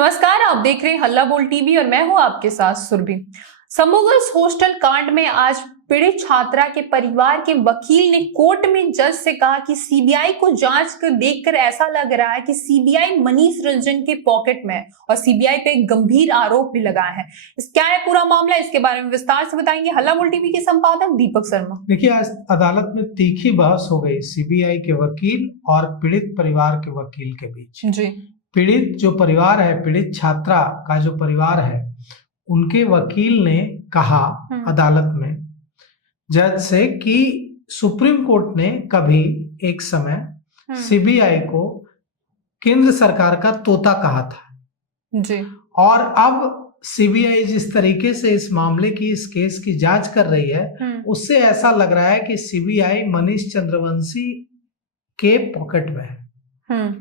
नमस्कार, आप देख रहे हैं हल्ला बोल टीवी और मैं हूं आपके साथ सुरभि। शंभू गर्ल्स हॉस्टल कांड में आज पीड़ित छात्रा के परिवार के वकील ने कोर्ट में जज से कहा कि सीबीआई को जांच कर देखकर ऐसा लग रहा है कि सीबीआई मनीष रंजन के पॉकेट में है और सीबीआई पे गंभीर आरोप भी लगाए हैं। क्या है पूरा मामला, इसके बारे में विस्तार से बताएंगे हल्ला बोल टीवी के संपादक दीपक शर्मा। देखिए, आज अदालत में तीखी बहस हो गई सीबीआई के वकील और पीड़ित परिवार के वकील के बीच। जी, पीड़ित जो परिवार है, पीड़ित छात्रा का जो परिवार है, उनके वकील ने कहा अदालत में जज से कि सुप्रीम कोर्ट ने कभी एक समय सीबीआई को केंद्र सरकार का तोता कहा था जी, और अब सीबीआई जिस तरीके से इस मामले की, इस केस की जांच कर रही है, उससे ऐसा लग रहा है कि सीबीआई मनीष चंद्रवंशी के पॉकेट में है।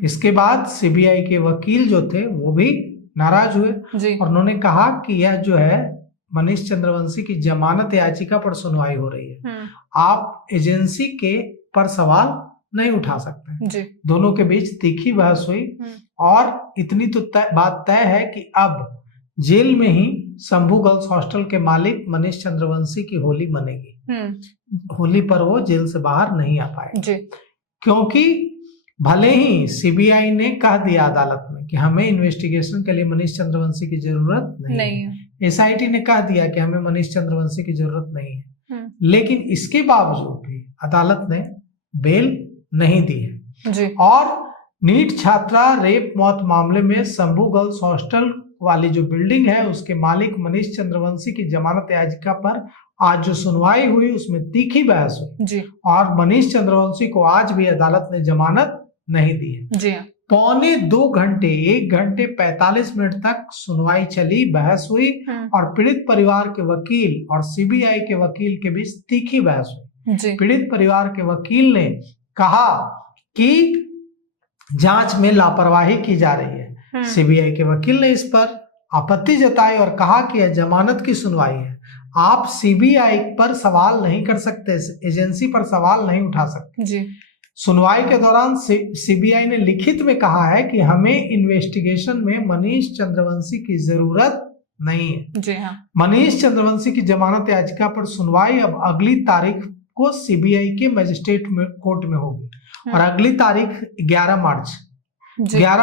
इसके बाद सीबीआई के वकील जो थे वो भी नाराज हुए और उन्होंने कहा कि यह जो है मनीष चंद्रवंशी की जमानत याचिका पर सुनवाई हो रही है, आप एजेंसी के पर सवाल नहीं उठा सकते। दोनों के बीच तीखी बहस हुई और इतनी तो बात तय है कि अब जेल में ही शंभू गर्ल्स हॉस्टल के मालिक मनीष चंद्रवंशी की होली मनेगी। होली पर वो जेल से बाहर नहीं आ पाए, क्योंकि भले ही सीबीआई ने कह दिया अदालत में कि हमें इन्वेस्टिगेशन के लिए मनीष चंद्रवंशी की जरूरत नहीं है, एसआईटी ने कह दिया कि हमें मनीष चंद्रवंशी की जरूरत नहीं है, लेकिन इसके बावजूद भी अदालत ने बेल नहीं दी है। और नीट छात्रा रेप मौत मामले में शंभू गर्ल्स हॉस्टल वाली जो बिल्डिंग है, उसके मालिक मनीष चंद्रवंशी की जमानत याचिका पर आज जो सुनवाई हुई उसमें तीखी बहस हुई और मनीष चंद्रवंशी को आज भी अदालत ने जमानत नहीं दी है। पौने 2 घंटे, 1 घंटे 45 मिनट तक सुनवाई चली, बहस हुई और पीड़ित परिवार के वकील और सीबीआई के वकील के बीच तीखी बहस हुई। पीड़ित परिवार के वकील ने कहा कि जांच में लापरवाही की जा रही है। सीबीआई के वकील ने इस पर आपत्ति जताई और कहा कि यह जमानत की सुनवाई है, आप सीबीआई पर सवाल नहीं कर सकते, एजेंसी पर सवाल नहीं उठा सकते। सुनवाई के दौरान सीबीआई ने लिखित में कहा है कि हमें इन्वेस्टिगेशन में मनीष चंद्रवंशी की जरूरत नहीं है। मनीष चंद्रवंशी की जमानत याचिका पर सुनवाई अब अगली तारीख को सीबीआई के मजिस्ट्रेट कोर्ट में होगी और अगली तारीख 11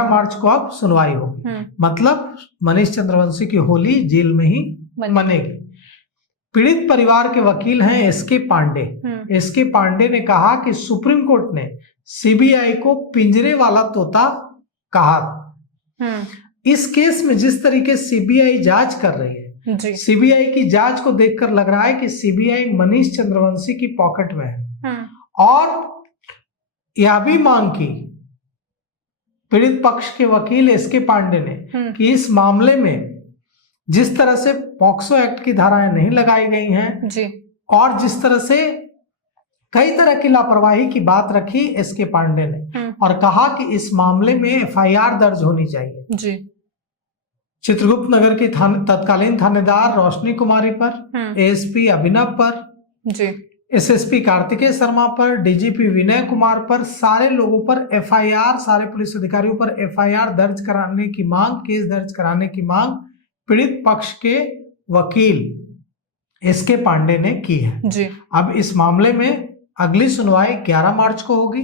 मार्च को अब सुनवाई होगी। मतलब मनीष चंद्रवंशी की होली जेल में ही मनेगी। पीड़ित परिवार के वकील हैं एसके पांडे। एसके पांडे ने कहा कि सुप्रीम कोर्ट ने सीबीआई को पिंजरे वाला तोता कहा। इस केस में जिस तरीके सीबीआई जांच कर रही है, सीबीआई की जांच को देखकर लग रहा है कि सीबीआई मनीष चंद्रवंशी की पॉकेट में है और यह भी मांग की पीड़ित पक्ष के वकील एसके पांडे ने कि इस मामले में जिस तरह से पॉक्सो एक्ट की धाराएं नहीं लगाई गई हैं और जिस तरह से कई तरह की लापरवाही की बात रखी एसके पांडे ने और कहा कि इस मामले में एफआईआर दर्ज होनी चाहिए। चित्रगुप्त नगर की तत्कालीन थानेदार रोशनी कुमारी पर, एएसपी अभिनव पर, एसएसपी कार्तिकेय शर्मा पर, डीजीपी विनय कुमार पर, सारे लोगों पर एफआईआर, सारे पुलिस अधिकारियों पर एफआईआर दर्ज कराने की मांग, केस दर्ज कराने की मांग पीड़ित पक्ष के वकील एसके पांडे ने की है। अब इस मामले में अगली सुनवाई 11 मार्च को होगी।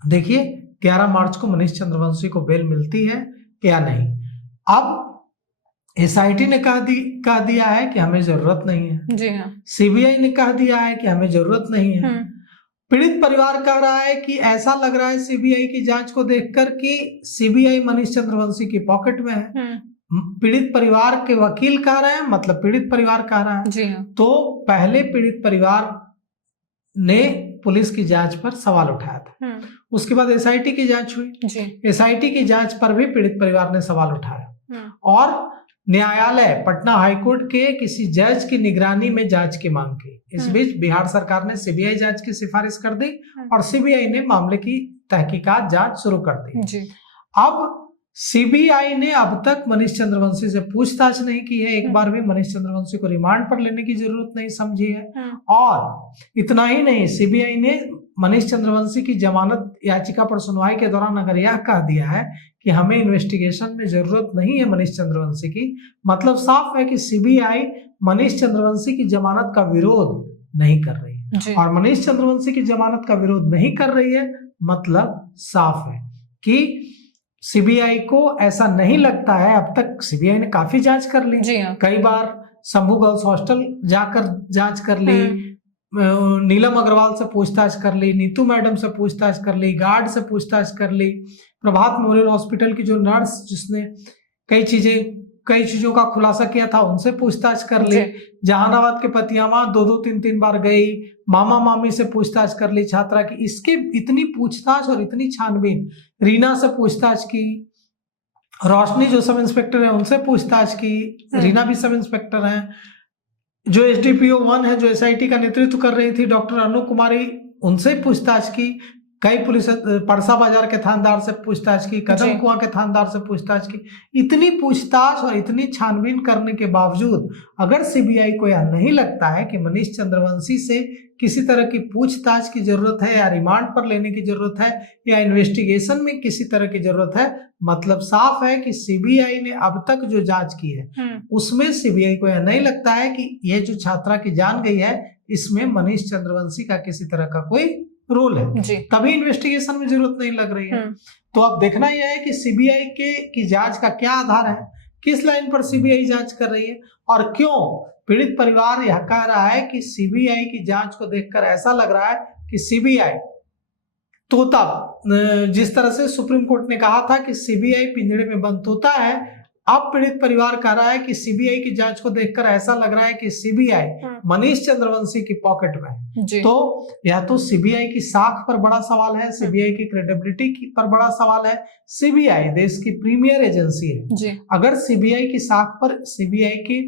देखिए 11 मार्च को मनीष चंद्रवंशी को बेल मिलती है या नहीं। अब एसआईटी ने कह दिया है कि हमें जरूरत नहीं है। सीबीआई ने कह दिया है कि हमें जरूरत नहीं है। पीड़ित परिवार कह रहा है कि ऐसा लग रहा है सीबीआई की जांच को देखकर कि सीबीआई मनीष चंद्रवंशी की पॉकेट में है। पीड़ित परिवार के वकील कह रहे हैं, मतलब पीड़ित परिवार कह रहा है। तो पहले पीड़ित परिवार ने पुलिस की जांच पर सवाल उठाया था, उसके बाद एसआईटी की जांच हुई। एसआईटी की जांच पर भी पीड़ित परिवार ने सवाल उठाया और न्यायालय पटना हाईकोर्ट के किसी जज की निगरानी में जांच की मांग की। इस बीच बिहार सरकार ने सीबीआई जांच की सिफारिश कर दी और सीबीआई ने मामले की तहकीकात जांच शुरू कर दी। अब सीबीआई ने अब तक मनीष चंद्रवंशी से पूछताछ नहीं की है, एक बार भी मनीष चंद्रवंशी को रिमांड पर लेने की जरूरत नहीं समझी है। और इतना ही नहीं, सीबीआई ने मनीष चंद्रवंशी की जमानत याचिका पर सुनवाई के दौरान अगर यह कह दिया है कि हमें इन्वेस्टिगेशन में जरूरत नहीं है मनीष चंद्रवंशी की, मतलब साफ है कि सीबीआई मनीष चंद्रवंशी की जमानत का विरोध नहीं कर रही है। और मनीष चंद्रवंशी की जमानत का विरोध नहीं कर रही है मतलब साफ है कि सीबीआई को ऐसा नहीं लगता है। अब तक सीबीआई ने काफी जांच कर ली, कई बार शंभू गर्ल्स हॉस्टल जाकर जांच कर ली, नीलम अग्रवाल से पूछताछ कर ली, नीतू मैडम से पूछताछ कर ली, गार्ड से पूछताछ कर ली, प्रभात मेमोरियल हॉस्पिटल की जो नर्स जिसने कई चीजों का खुलासा किया था उनसे पूछताछ कर ली, जहानाबाद के पतियामा 2-2 3-3 बार गई, मामा मामी से पूछताछ कर ली छात्रा की। इसके इतनी पूछताछ और इतनी छानबीन, रीना से पूछताछ की, रोशनी जो सब इंस्पेक्टर है उनसे पूछताछ की, रीना भी सब इंस्पेक्टर हैं, जो एसडीपीओ 1 है जो एसआईटी का नेतृत्व कर रही थी डॉक्टर अनु कुमारी, उनसे पूछताछ की, कई पुलिस परसा बाजार के थानेदार से पूछताछ की, कदम कुआं के थानेदार से पूछताछ की। इतनी पूछताछ और इतनी छानबीन करने के बावजूद अगर सीबीआई को यह नहीं लगता है कि मनीष चंद्रवंशी से किसी तरह की पूछताछ की जरूरत है या रिमांड पर लेने की जरूरत है या इन्वेस्टिगेशन में किसी तरह की जरूरत है, मतलब साफ है कि सीबीआई ने अब तक जो जांच की है उसमें सीबीआई को यह नहीं लगता है कि यह जो छात्रा की जान गई है इसमें मनीष चंद्रवंशी का किसी तरह का कोई रोल है, तभी इन्वेस्टिगेशन में जरूरत नहीं लग रही है। तो अब देखना यह है कि सीबीआई की जांच का क्या आधार है, किस लाइन पर सीबीआई जांच कर रही है और क्यों पीड़ित परिवार यह कह रहा है कि सीबीआई की जांच को देखकर ऐसा लग रहा है कि सीबीआई तोता, जिस तरह से सुप्रीम कोर्ट ने कहा था कि सीबीआई पिंजड़े में बंद तोता है, अब पीड़ित परिवार कह रहा है कि सीबीआई की जांच को देखकर ऐसा लग रहा है कि सीबीआई मनीष चंद्रवंशी की पॉकेट में है। तो यह तो सीबीआई की साख पर बड़ा सवाल है, सीबीआई की क्रेडिबिलिटी पर बड़ा सवाल है। सीबीआई देश की प्रीमियर एजेंसी है, अगर सीबीआई की साख पर, सीबीआई की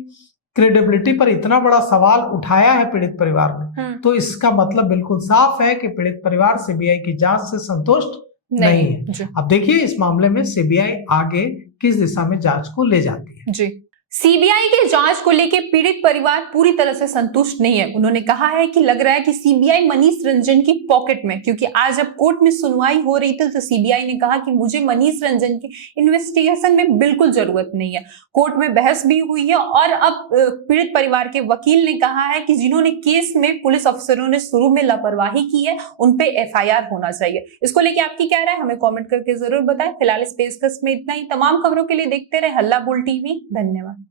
क्रेडिबिलिटी पर इतना बड़ा सवाल उठाया है पीड़ित परिवार ने, तो इसका मतलब बिल्कुल साफ है कि पीड़ित परिवार सीबीआई की जांच से संतुष्ट नहीं है। अब देखिए इस मामले में सीबीआई आगे किस दिशा में जांच को ले जाती है। जी, सीबीआई के जांच को लेकर पीड़ित परिवार पूरी तरह से संतुष्ट नहीं है। उन्होंने कहा है कि लग रहा है कि सीबीआई मनीष रंजन की पॉकेट में, क्योंकि आज जब कोर्ट में सुनवाई हो रही थी तो सीबीआई ने कहा कि मुझे मनीष रंजन की इन्वेस्टिगेशन में बिल्कुल जरूरत नहीं है। कोर्ट में बहस भी हुई है और अब पीड़ित परिवार के वकील ने कहा है कि जिन्होंने केस में पुलिस अफसरों ने शुरू में लापरवाही की है उन पे एफआईआर होना चाहिए। इसको लेकर आपकी क्या राय, हमें कॉमेंट करके जरूर बताएं। फिलहाल इस पेशकश में इतना ही। तमाम खबरों के लिए देखते रहे हल्ला बोल टीवी। धन्यवाद।